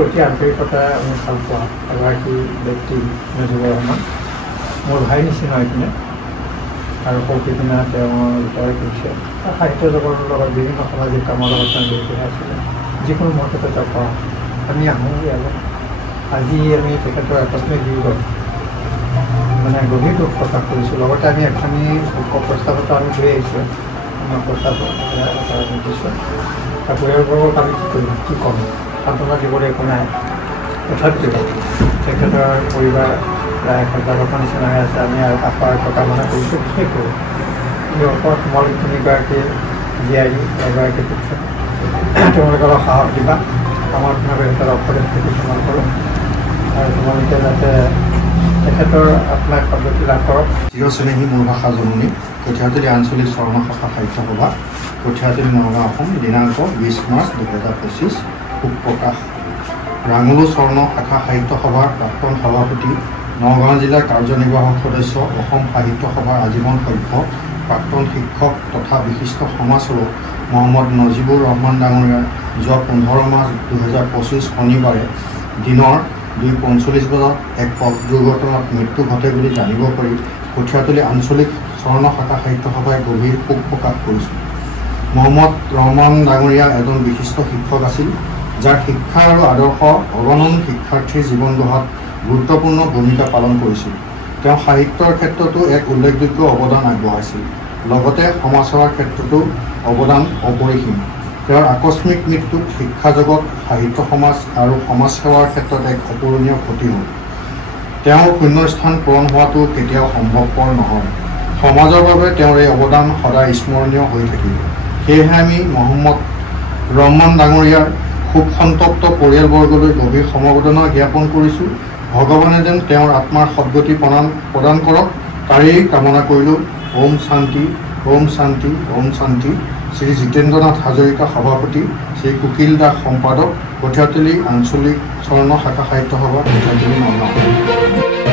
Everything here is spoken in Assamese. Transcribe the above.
অতি আন্তৰিকতা আমি ভাল পোৱা এগৰাকী ব্যক্তি মুজিবুৰ ৰহমান মোৰ ভাই নিচিনা এইপিনে আৰু সৌপিনে তেওঁ ৰিটায়াৰ কৰিছে সাহিত্য জগতৰ লগত বিভিন্ন সামাজিক কামৰ লগত তেওঁ জড়িত হৈ আছিলে যিকোনো মুহূৰ্ততে তেওঁ পাওঁ আমি আহোঁ ইয়ালৈ আজি আমি তেখেতৰ আকস্মিক বিয়োগত মানে গভীৰ দুখ প্ৰকাশ কৰিছোঁ লগতে আমি এখনি শোক প্ৰস্তাৱতো আমি লৈ আহিছোঁ আমাৰ প্ৰস্তাৱ দিছোঁ আৰু পৰিয়ালবৰ্গক আমি কি কৰিম কি ক'ম সান্তনা দিবলৈ একো নাই তথাপিও তেখেতৰ পৰিবাৰ প্ৰায় সজাগতাৰ নিচিনা হৈ আছে আমি আশাৰ কামনা কৰিছোঁ বিশেষকৈ এই ওপৰত তোমালোক তিনিগৰাকী জীয়াৰী এগৰাকী পুত্ৰ তোমালোকে অলপ সাহস দিবা আমাৰ তোমালোকে এটা অপদেশ থাকি তোমালোকৰ আৰু তোমালোকে যাতে তেখেতৰ আত্মাক পদ্ধতি লাভ কৰক চিৰচেনেহী মূল ভাষা জননী কঠীয়াতলী আঞ্চলিক স্বৰ্ণ শাখা সাহিত্য সভা কঠীয়াতলী নগাঁও অসম দিনাংক 20 মাৰ্চ 2025 শোক প্ৰকাশ ৰাঙলু স্বৰ্ণ শাখা সাহিত্য সভাৰ প্ৰাক্তন সভাপতি নগাঁও জিলাৰ কাৰ্যনিৰ্বাহক সদস্য অসম সাহিত্য সভাৰ আজীৱন সভ্য প্ৰাক্তন শিক্ষক তথা বিশিষ্ট সমাজসেৱক মহম্মদ নজিবুৰ ৰহমান ডাঙৰীয়াৰ যোৱা 15 মাৰ্চ 2025 শনিবাৰে দিনৰ 2:45 বজাত এক পথ দুৰ্ঘটনাত মৃত্যু ঘটে বুলি জানিব পাৰি কঠীয়াতলী আঞ্চলিক স্বৰ্ণ শাখা সাহিত্য সভাই গভীৰ শোক প্ৰকাশ কৰিছিল মহম্মদ ৰহমান ডাঙৰীয়া এজন বিশিষ্ট শিক্ষক আছিল যাৰ শিক্ষা আৰু আদৰ্শ অগণন শিক্ষাৰ্থীৰ জীৱন গঢ়াত গুৰুত্বপূৰ্ণ ভূমিকা পালন কৰিছিল তেওঁ সাহিত্যৰ ক্ষেত্ৰতো এক উল্লেখযোগ্য অৱদান আগবঢ়াইছিল লগতে সমাজ সেৱাৰ ক্ষেত্ৰতো অৱদান অপৰিসীম তেওঁৰ আকস্মিক মৃত্যুত শিক্ষা জগত সাহিত্য সমাজ আৰু সমাজ সেৱাৰ ক্ষেত্ৰত এক অপূৰণীয় ক্ষতি হ'ল তেওঁৰ শূন্যস্থান পূৰণ হোৱাটো কেতিয়াও সম্ভৱপৰ নহয় সমাজৰ বাবে তেওঁৰ এই অৱদান সদায় স্মৰণীয় হৈ থাকিব সেয়েহে আমি মহম্মদ ৰহমান ডাঙৰীয়াৰ শোক সন্তপ্ত পৰিয়ালবৰ্গলৈ গভীৰ সমবেদনা জ্ঞাপন কৰিছোঁ ভগৱানে যেন তেওঁৰ আত্মাৰ সদ্গতি প্ৰদান কৰক তাৰেই কামনা কৰিলোঁ ওম শান্তি ওম শান্তি ওম শান্তি শ্ৰী জিতেন্দ্ৰনাথ হাজৰিকা সভাপতি শ্ৰী কুকিল দাস সম্পাদক কঠীয়াতলী আঞ্চলিক স্বৰ্ণ শাখা সাহিত্য সভা কঠীয়াতলী নগাঁও।